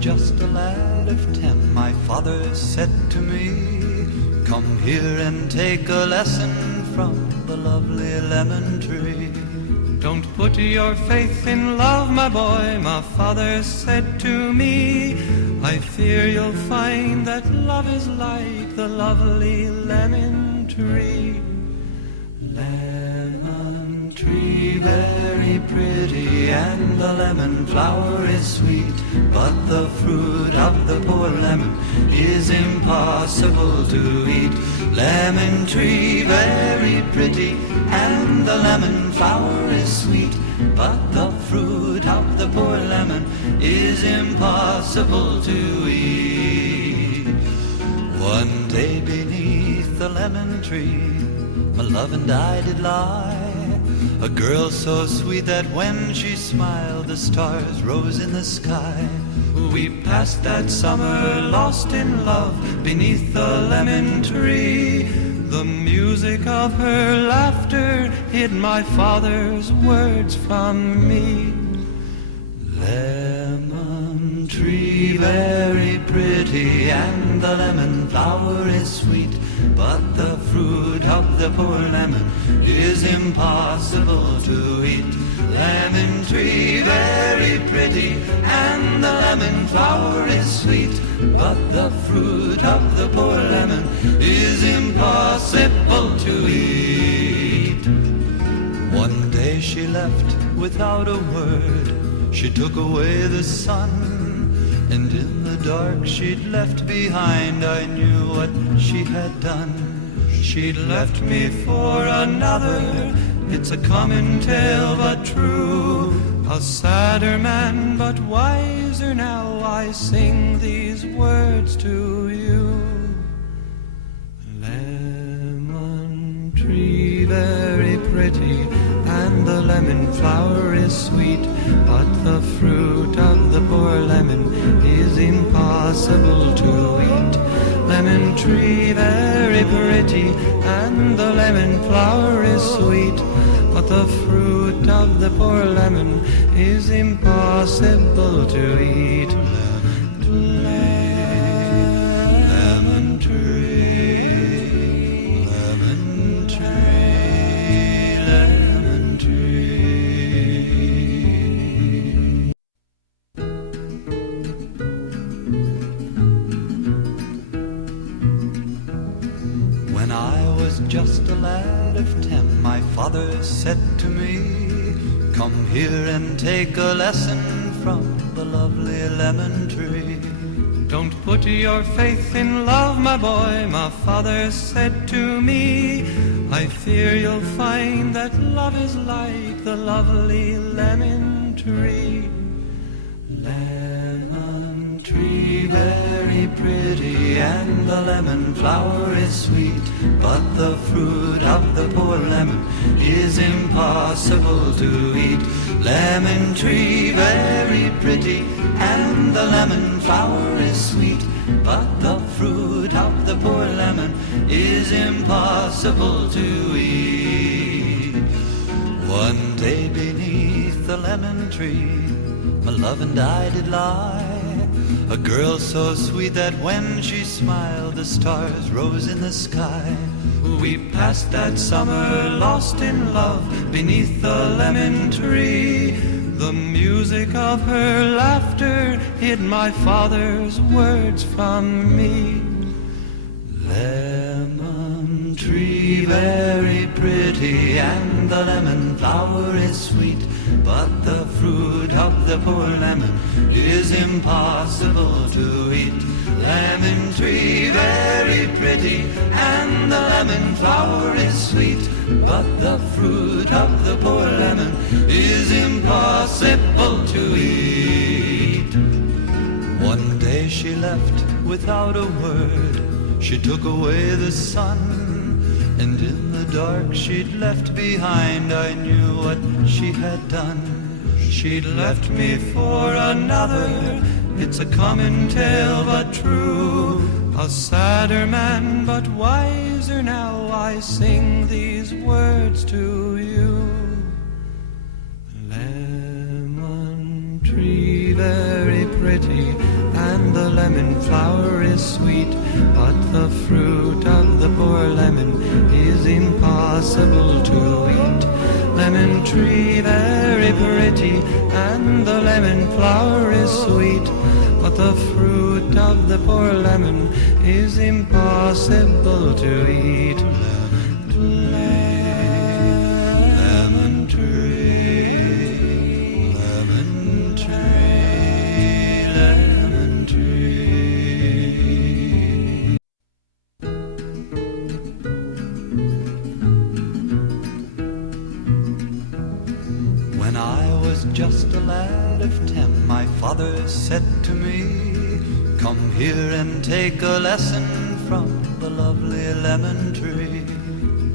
just a lad of 10, my father said to me, "Come here and take a lesson from the lovely lemon tree." Don't put your faith in love, my boy, my father said to me. I fear you'll find that love is like the lovely lemon tree. Lemon tree, very pretty, and the lemon flower is sweet, but the fruit of the poor lemon is impossible to eat. Lemon tree, very pretty, and the lemon flower is sweet, but the fruit of the poor lemon is impossible to eat. One day beneath the lemon tree, my love and I did lie, a girl so sweet that when she smiled the stars rose in the sky. We passed that summer lost in love beneath the lemon tree. The music of her laughter hid my father's words from me. Lemon tree, very pretty, and the lemon flower is sweet, but the fruit of the poor lemon is impossible to eat. Lemon tree, very pretty, and the lemon flower is sweet, but the fruit of the poor lemon is impossible to eat. One day she left without a word. She took away the sun, and in the dark she'd left behind, I knew what she had done. She'd left me for another, it's a common tale but true. A sadder man but wiser now, I sing these words to you. Lemon tree, very pretty, and the lemon flower is sweet, but the fruit of the poor lemon is impossible to eat. Lemon tree, very pretty, and the lemon flower is sweet, but the fruit of the poor lemon is impossible to eat. Lemon tree, lemon tree, lemon tree. When I was just a lad of 10, my father said to me, "Come here and take a lesson from the lovely lemon tree." Don't put your faith in love, my boy, my father said to me. I fear you'll find that love is like the lovely lemon tree. Lemon tree, very pretty, and the lemon flower is sweet, but the fruit of the poor lemon is impossible to eat. Lemon tree, very pretty, and the lemon flower is sweet, but the fruit of the poor lemon is impossible to eat. One day beneath the lemon tree, my love and I did lie, a girl so sweet that when she smiled the stars rose in the sky. We passed that summer lost in love beneath the lemon tree. The music of her laughter hid my father's words from me. Lemon tree, very pretty, and the lemon flower is sweet, but the fruit of the poor lemon is impossible to eat. Lemon tree, very pretty, and the lemon flower is sweet, but the fruit of the poor lemon is impossible to eat. One day she left without a word. She took away the sun, and in the dark she'd left behind, I knew what she had done. She'd left me for another, it's a common tale but true. A sadder man but wiser now, I sing these words to you. Lemon tree, very pretty, lemon flower is sweet, but the fruit of the poor lemon is impossible to eat. Lemon tree very pretty, and the lemon flower is sweet, but the fruit of the poor lemon is impossible to eat. Lemon tree, lemon tree, lemon tree. When I was just a lad of 10, my father said to me, "Come here and take a lesson from the lovely lemon tree."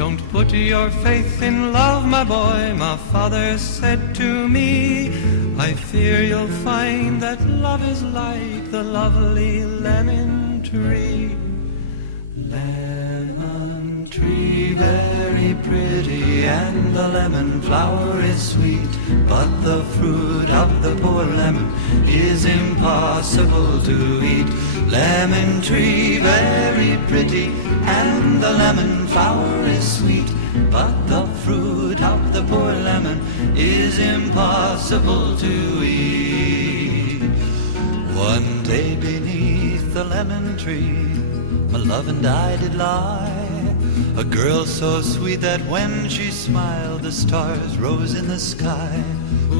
Don't put your faith in love, my boy, my father said to me. I fear you'll find that love is like the lovely lemon tree. Lemon tree very pretty, and the lemon flower is sweet, but the fruit of the poor lemon is impossible to eat. Lemon tree very pretty, and the lemon flower is sweet, but the fruit of the poor lemon is impossible to eat. One day beneath the lemon tree, my love and I did lie. A girl so sweet that when she smiled, the stars rose in the sky.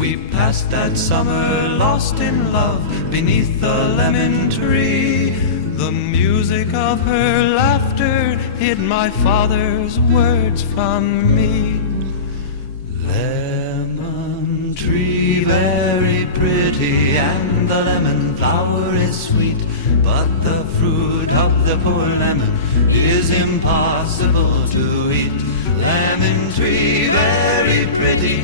We passed that summer lost in love beneath the lemon tree. The music of her laughter hid my father's words from me. Lemon tree very pretty, and the lemon flower is sweet, but the fruit of the poor lemon is impossible to eat. Lemon tree very pretty,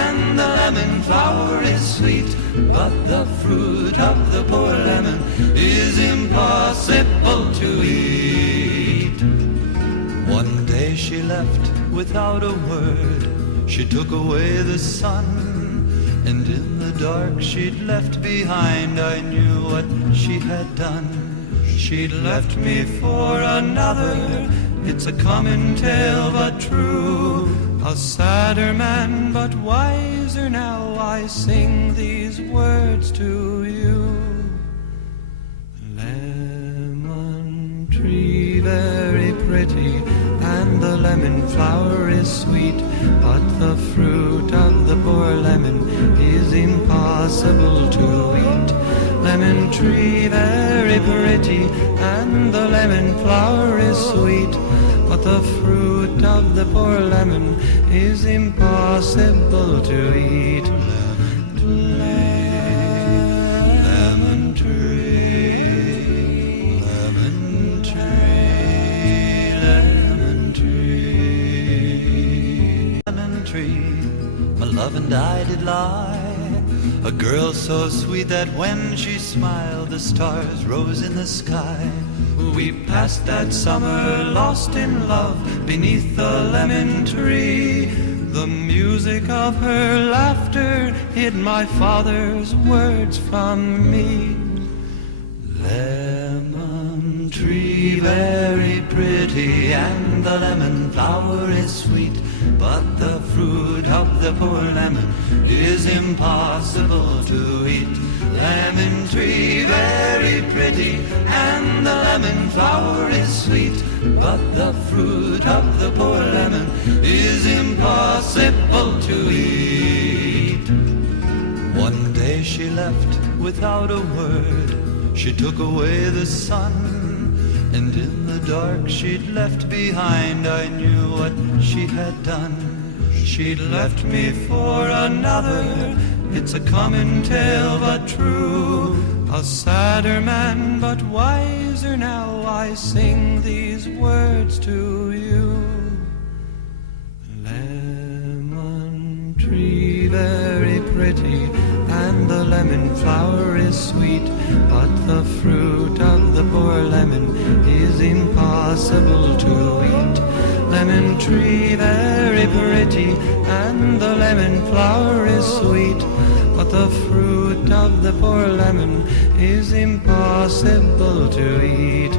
and the lemon flower is sweet, but the fruit of the poor lemon is impossible to eat. One day she left without a word. She took away the sun, and in the dark she'd left behind, I knew what she had done. She'd left me for another, it's a common tale but true. A sadder man but wiser now, I sing these words to you. Lemon tree very pretty, and the lemon flower is sweet, but the fruit of the poor lemon is impossible to eat. Lemon tree very pretty, and the lemon flower is sweet, but the fruit of the poor lemon is impossible to eat. Lemon tree, lemon tree, lemon tree. Lemon tree, my love and I did lie. A girl so sweet that when she smiled, the stars rose in the sky. We passed that summer lost in love beneath the lemon tree. The music of her laughter hid my father's words from me. Lemon tree very pretty, and the lemon flower is sweet, but the fruit of the poor lemon is impossible to eat. Lemon tree very pretty, and the lemon flower is sweet, but the fruit of the poor lemon is impossible to eat. One day she left without a word. She took away the sun, and in the dark she'd left behind, I knew what she had done. She'd left me for another, it's a common tale but true. A sadder man but wiser now, I sing these words to you. Lemon tree very pretty, and the lemon flower is sweet, but the fruit of the poor lemon is impossible to eat. Lemon tree very pretty, and the lemon flower is sweet, but the fruit of the poor lemon is impossible to eat.